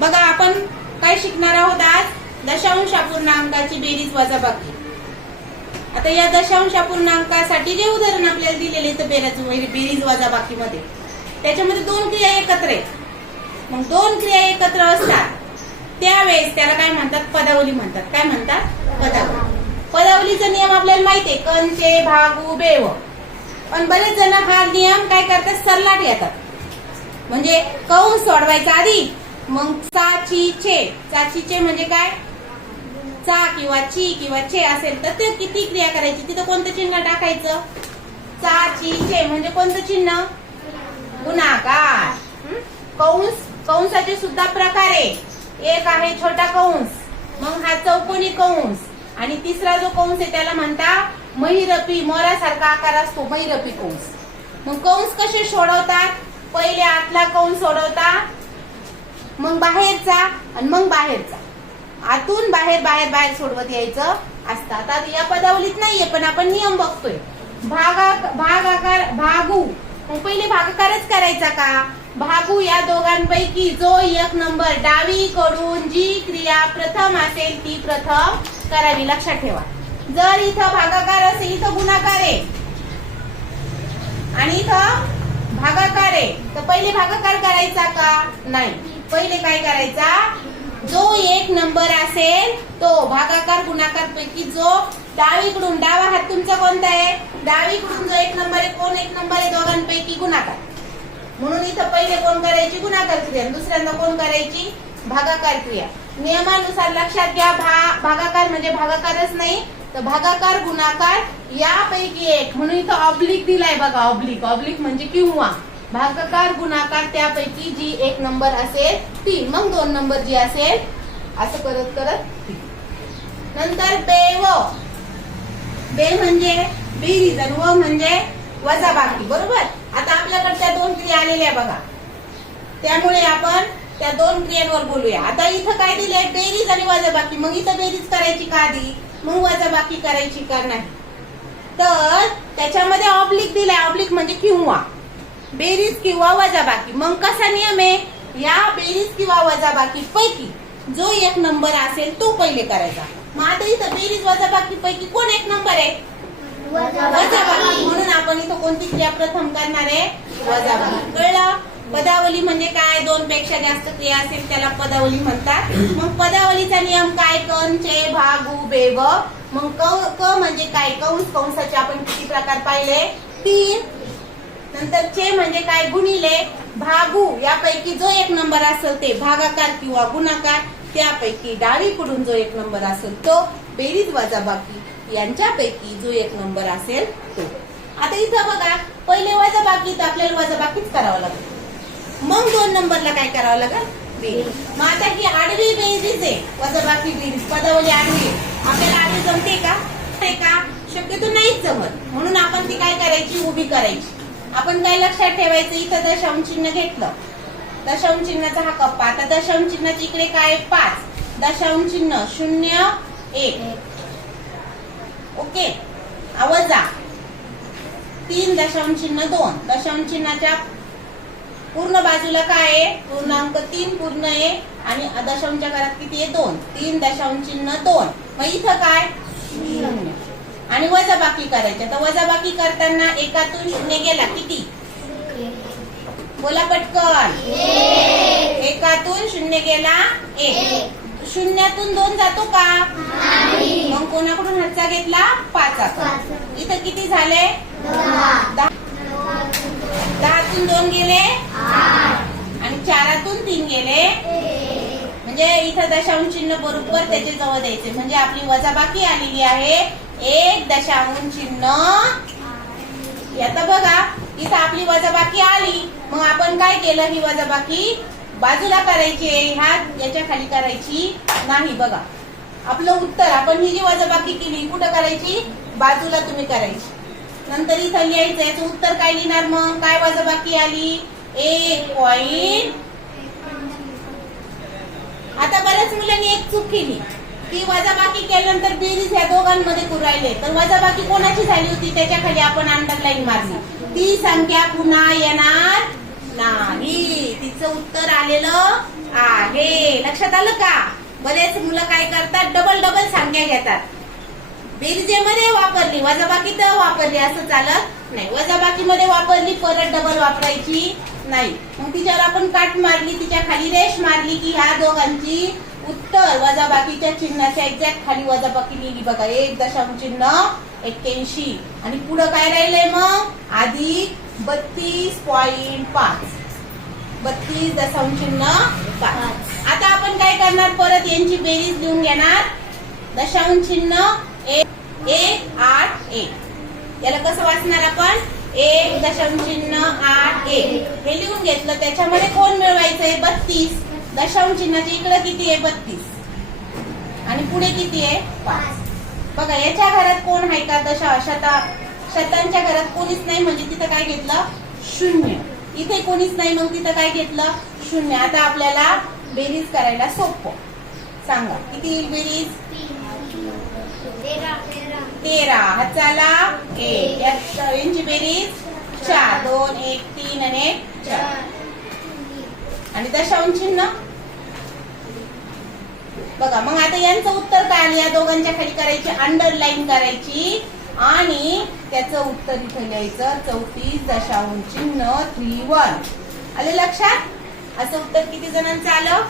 बघा आपण काय शिकणार आहोत आज? दशांश अपूर्णांकाची बेरीज वजाबाकी आता या दशांश अपूर्णांकासाठी जे उदाहरण आपल्याला दिलेले तर बेरीज बेरीज वजाबाकीमध्ये त्याच्यामध्ये दोन क्रिया एकत्र आहेत. मग दोन क्रिया एकत्र असतात. त्यावेळेस त्याला काय म्हणतात? पदावली म्हणतात. काय म्हणतात? पदावली. पदावलीचा नियम आपल्याला माहिती आहे. कंचे भागू बेव पण बरेच जण हा नियम काय करतात? सरलाट येतात. म्हणजे कौन सोडवायचा आधी? मग चा ची छे चा ची छे म्हणजे काय? चा किंवा ची किंवा छे असेल तर ते किती क्रिया करायची? तिथं कोणतं चिन्ह टाकायचं? चा ची छे म्हणजे कोणतं चिन्ह? गुणाकार. कंस कंसाचे सुद्धा प्रकार आहे. एक आहे छोटा कंस मग हा चौकोनी कंस. आणि तिसरा जो कंस आहे त्याला म्हणता महिरपी मोरासारखा आकार असतो महिरपी कंस. मग कंस कसे सोडवतात? पहिले आतला कंस सोडवता मग बाहेरचा आणि मग बाहेरचा आतून बाहेर बाहेर बाहेर सोडवत यायचं असतं. आता या पदावलीत नाहीये पण आपण नियम बघतोय. भागा भाग आकार भागू. मग पहिले भागाकारच करायचा का? भागू या दोघांपैकी जो एक नंबर डावीकडून जी क्रिया प्रथम असेल ती प्रथम करावी. लक्षात ठेवा. जर इथं भागाकार असेल इथं गुणाकार आहे. आणि इथं भागाकार आहे. तर पहिले भागाकार करायचा का? नाही. पहिले काय करायचा? जो एक नंबर असेल तो भागाकार गुणाकार पैकी जो डावीकडून डावा हात तुमचा कोणता आहे? डावीकडून जो एक नंबर आहे कोण एक नंबर आहे? दोघांपैकी गुणाकार. म्हणून इथं पहिले कोण करायची? गुणाकार क्रिया. दुसऱ्यांदा कोण करायची? भागाकार क्रिया. नियमानुसार लक्षात घ्या भा भागाकार म्हणजे भागाकारच नाही तर भागाकार गुणाकार यापैकी एक. म्हणून इथं ऑब्लिक दिलाय बघा ऑब्लिक ऑब्लिक म्हणजे किंवा. भागाकार गुणाकार त्यापैकी जी एक नंबर असेल ती मग दोन नंबर जी असेल असं करत करत नंतर बे व. बे म्हणजे बेरीज आणि व म्हणजे वजाबाकी बरोबर? आता आपल्याकडे त्या दोन क्रिया आलेल्या बघा. त्यामुळे आपण त्या दोन क्रियांवर बोलूया. आता इथं काय दिलंय? बेरीज आणि वजाबाकी मग इथं बेरीज करायची का आधी? मग वजाबाकी करायची का नाही? तर त्याच्यामध्ये ऑब्लिक दिलाय. ऑब्लिक म्हणजे किंवा. बेरीज किंवा वजाबाकी. मग कसा नियम आहे? या बेरीज किंवा वजाबाकी पैकी जो एक नंबर असेल तो पहिले करायचा. मग आता इथं बेरीज वजाबाकी पैकी कोण एक नंबर आहे? वजाबाकी. म्हणून आपण इथं कोणती क्रिया प्रथम करणार आहे? वजाबाकी. कळलं? पदावली म्हणजे काय? दोन पेक्षा जास्त क्रिया असेल त्याला पदावली म्हणतात. मग पदावलीचा नियम काय? कण चे भागू बेव मग क क म्हणजे काय? कंस कंसाचे आपण किती प्रकार पाहिले? तीन. नंतर चे म्हणजे काय गुणिले? भागू यापैकी जो एक नंबर असेल ते भागाकार किंवा गुणाकार त्यापैकी डावीकडून जो एक नंबर असेल तो बेरीज वजाबाकी यांच्यापैकी जो एक नंबर असेल तो. आता इथं बघा पहिले वजाबाकी तर आपल्याला वजाबाकीच करावं लागेल. मग दोन नंबरला काय करावं लागेल? मग आता ही आडवी बेरीज आहे. वजाबाकी बेरीज. पदावली आडवी. आपल्याला आडवी जमते का? का? शक्यतो नाहीच जमत. म्हणून आपण ती काय करायची? उभी करायची. आपण काय लक्षात ठेवायचं? इथं दशम चिन्ह घेतलं. दशम चिन्हाचा हा कप्पा. आता दशम चिन्हाच्या इकडे काय? पाच. दशांश चिन्ह शून्य एक. ओके. वजा. तीन दशांश चिन्ह दोन. दशम चिन्हाच्या पूर्ण बाजूला काय आहे? पूर्णांक तीन पूर्ण आहे आणि दशमच्या घरात किती आहे? दोन. तीन दशांश चिन्ह दोन. मग इथं काय? शून्य. आणि वजाबाकी करायची. तर वजाबाकी करताना एकातून शून्य गेला किती? बोला पटकन. एकातून शून्य गेला एक. शून्यातून दोन जातो का? मग कोणाकडून हातचा घेतला? पाचाचा इथं किती झाले? दहा. दहातून दोन गेले? आणि चारातून तीन गेले? म्हणजे इथं दशांश चिन्ह बरोबर त्याच्याजवळ द्यायचे. म्हणजे आपली वजाबाकी आलेली आहे. एक दशांश चिन्ह. आता बघा इथं आपली वजाबाकी आली. मग आपण काय केलं ही वजाबाकी? बाजूला करायची आहे, ह्या याच्या खाली करायची नाही बघा. आपलं उत्तर आपण ही जी वजाबाकी केली कुठं करायची? बाजूला तुम्ही करायची. नंतर इथं लिहायचं याचं उत्तर काय लिहिणार मग? काय वजाबाकी आली? एक पॉइंट आता बऱ्याच मुलांनी एक चूक केली. की वजाबाकी केल्यानंतर बेरीज ह्या दोघांमध्ये करू राहिले. तर वजाबाकी कोणाची झाली होती? त्याच्याखाली आपण अंडरलाईन मारली. ती संख्या पुन्हा येणार नाही. तिचं उत्तर आलेलं आहे. लक्षात आलं का? बरेच मुलं काय करतात? डबल डबल संख्या घेतात. बेरजेमध्ये वापरली. वजाबाकी तर वापरली. असं चालत नाही. वजाबाकी मध्ये वापरली परत डबल वापरायची नाही. मग तिच्यावर आपण काट मारली. तिच्या खाली रेश मारली की ह्या दोघांची उत्तर वजाबाकीच्या चिन्हाच्या एक्झॅक्ट खाली वजाबाकी लिहिली बघा. एक दशांश चिन्ह एक्क्याऐंशी. आणि पुढं काय राहिलंय मग? अधिक बत्तीस पॉईंट पाच. बत्तीस दशांश चिन्ह पाच. आता आपण काय करणार? परत यांची बेरीज लिहून घेणार. दशांश चिन्ह एक एक आठ एक याला कसं वाचणार आपण? एक दशांश चिन्ह आठ एक हे लिहून घेतलं. त्याच्यामध्ये कोण मिळवायचंय? बत्तीस. दशांश चिन्हाच्या इकडे किती आहे? बत्तीस. आणि पुढे किती आहे? पाच. बघा याच्या घरात कोण आहे का दशा? शता शतांच्या घरात कोणीच नाही म्हणजे तिथं काय घेतलं? शून्य. इथे कोणीच नाही मग तिथं काय घेतलं? शून्य. आता आपल्याला बेरीज करायला सोपं. सांगा किती येईल बेरीज? तेरा. हाताला एक. यांची बेरीज चार. दोन एक तीन आणि एक चार. आणि दशांश चिन्ह बघा मग आता यांचं उत्तर काय आलं? या दोघांच्या खाली करायची अंडरलाईन करायची आणि त्याचं उत्तर इथे लिहायचं चौतीस दशांश चिन्ह थ्री वन आले लक्षात? असं उत्तर किती जणांचं आलं?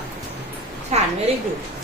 छान व्हेरी गुड